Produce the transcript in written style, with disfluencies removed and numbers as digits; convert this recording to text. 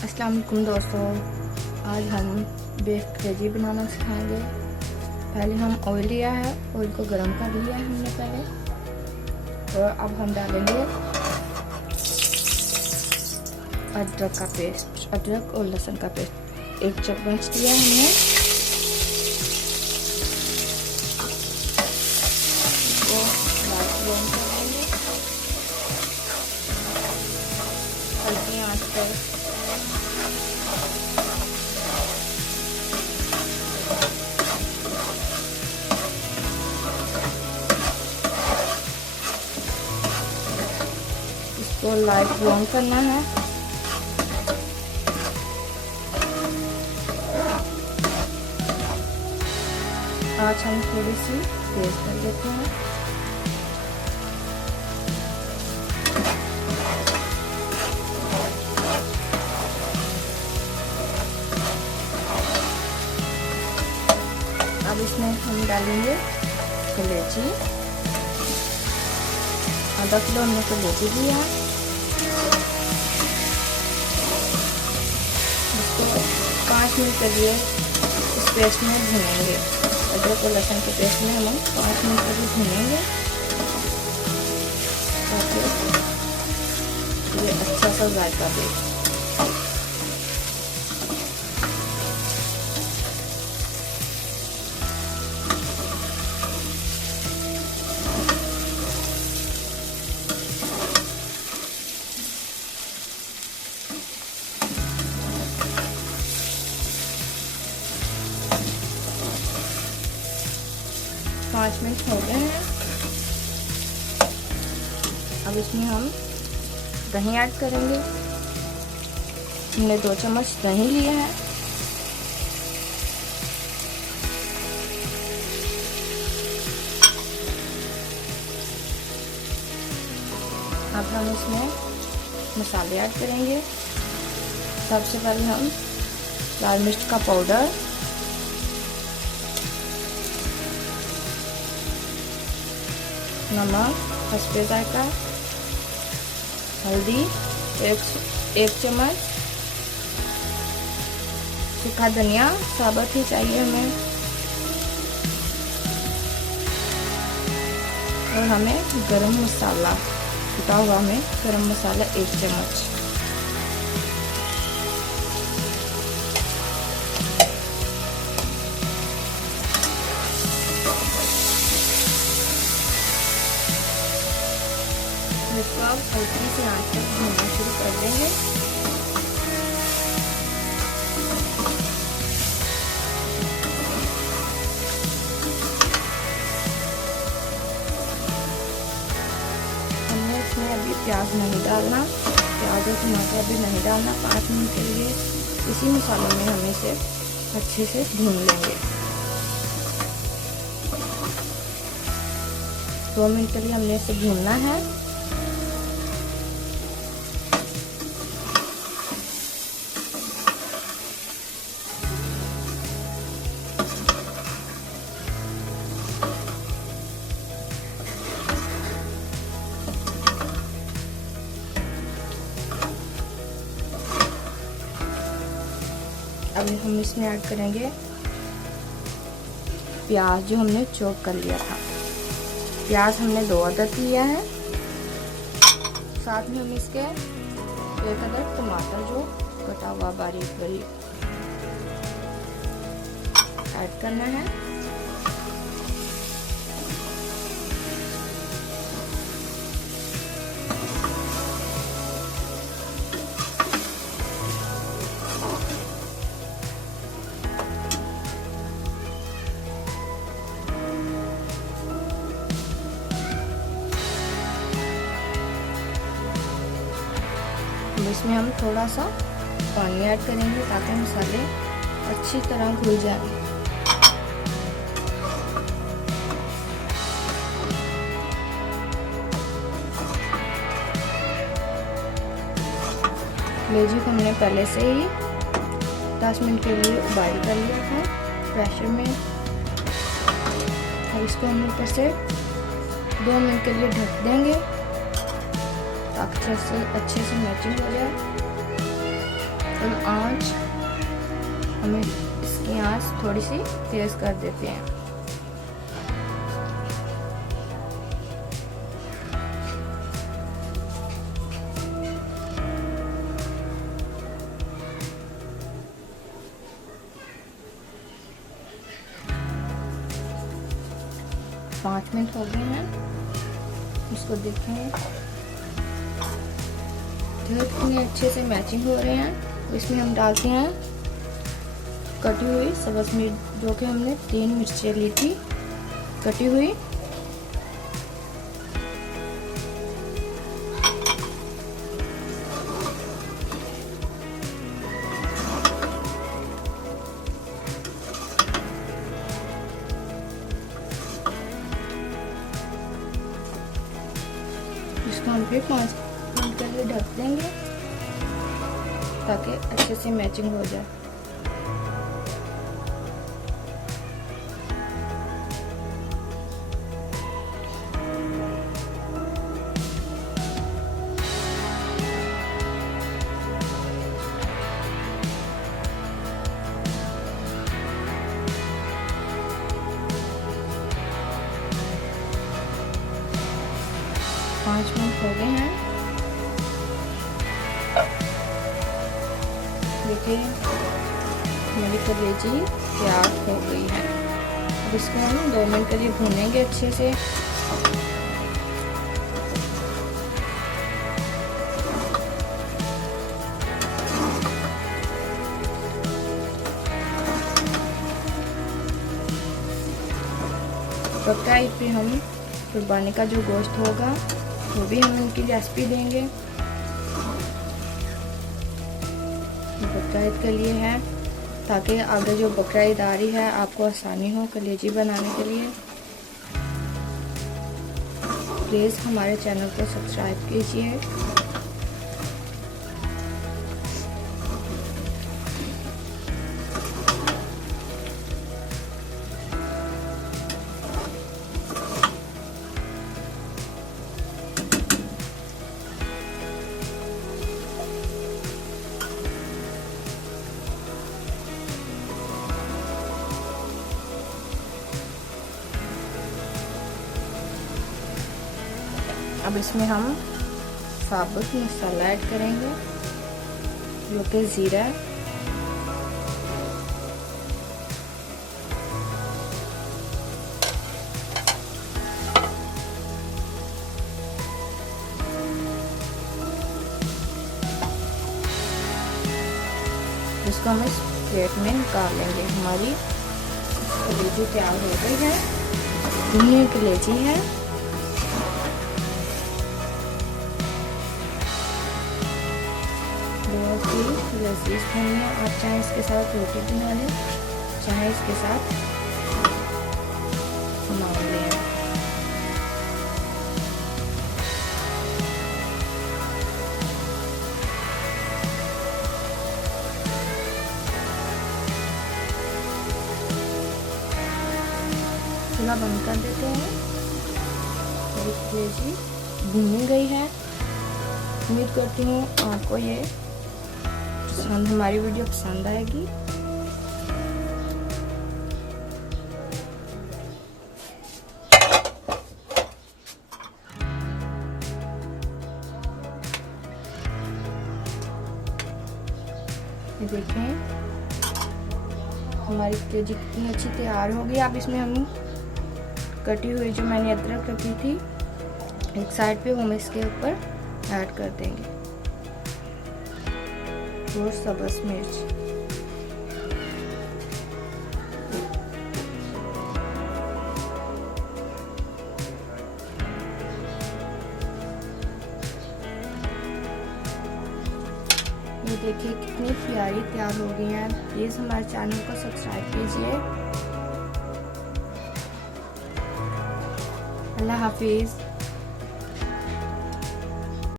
अस्सलाम वालेकुम दोस्तों, आज हम बीफ कलेजी बनाना सिखाएंगे। पहले हम ऑयल लिया है, ऑयल को गर्म कर लिया है हमने पहले। और अब हम डालेंगे अदरक का पेस्ट, अदरक और लहसुन का पेस्ट 1 चम्मच लिया हमने। इसको ब्राउन करेंगे हल्की आंच पर। इसको लाइट ब्राउन करना है। आज हम थोड़ी सी तेज कर देते हैं। अब इसमें हम डालेंगे कलेजी। आधा किलो हमने कलेजी लिया है। इसको 5 मिनट के लिए इस पेस्ट में भूनेंगे। अदरक और लहसुन के पेस्ट में हम 5 मिनट के लिए भूनेंगे ताकि ये अच्छा सा जायका दे। पाँच मिनट हो गए हैं। अब इसमें हम दही ऐड करेंगे। हमने 2 चम्मच दही लिया है। अब हम इसमें मसाले ऐड करेंगे। सबसे पहले हम लाल मिर्च का पाउडर, नमक हस्बे जायका, हल्दी 1 चम्मच, सूखा धनिया साबुत ही चाहिए हमें, और हमें गरम मसाला कुटा हुआ, हमें गरम मसाला 1 चम्मच। इसको अब हल्की सी आंच पर भूनना शुरू कर देंगे। हमने इसमें अभी प्याज नहीं डालना, प्याज और टमाटर अभी नहीं डालना। 5 मिनट के लिए इसी मसालों में हम इसे अच्छे से भून लेंगे। 2 मिनट के लिए हमने इसे भूनना है। अभी हम इसमें ऐड करेंगे प्याज जो हमने चॉप कर लिया था। प्याज हमने 2 अदद लिया है। साथ में हम इसके 1 अदद टमाटर जो कटा हुआ बारीक बारीक ऐड करना है। इसमें हम थोड़ा सा पानी ऐड करेंगे ताकि मसाले अच्छी तरह घुल जाए। कलेजी को हमने पहले से ही 10 मिनट के लिए बॉईल कर लिया था प्रेशर में। अब इसको हम ऊपर से 2 मिनट के लिए ढक देंगे। अच्छे से मैचिंग हो जाए। तो आँच हमें इसकी आँच थोड़ी सी तेज कर देते हैं। पाँच मिनट हो गए हैं, इसको देखें कितने अच्छे से मैचिंग हो रहे हैं। इसमें हम डालते हैं कटी हुई सब्ज़ मिर्च, जो कि हमने 3 मिर्चें ली थी कटी हुई। इसको हम फिर 5 मिनट के लिए ढक देंगे ताकि अच्छे से मैचिंग हो जाए। पाँच मिनट हो गए हैं, देखिए मेरी कलेजी तैयार हो गई है। अब इसको हम 2 मिनट के लिए भूनेंगे अच्छे से। बकरा ईद पे हम कुर्बानी का जो गोश्त होगा वो भी हम इनकी रेसिपी देंगे। बकरा ईद के लिए है ताकि आगे जो बकरा ईद आ रही है आपको आसानी हो कलेजी बनाने के लिए। प्लीज़ हमारे चैनल को सब्सक्राइब कीजिए। अब इसमें हम साबुत मसाला ऐड करेंगे जो कि ज़ीरा है, इसको हम इस प्लेट में निकाल लेंगे। हमारी कलेजी तैयार हो गई है। ये कलेजी है। बहुत ही लजीज बनी है। आप चाहे इसके साथ रोटी बना लें, चाहे इसके साथ मांग लें। चूल्हा बंद कर देते हैं। मेरी कलेजी भुनी गई है। उम्मीद करती हूँ आपको ये हमारी वीडियो पसंद आएगी। ये देखें हमारी कलेजी कितनी अच्छी तैयार होगी। अब इसमें हम कटी हुई जो मैंने अदरक रखी थी एक साइड पे, वो हम इसके ऊपर ऐड कर देंगे और सब्ज़ मिर्च। ये देखिए कितनी प्यारी तैयार हो गई हैं। प्लीज़ हमारे चैनल को सब्सक्राइब कीजिए। अल्लाह हाफिज़।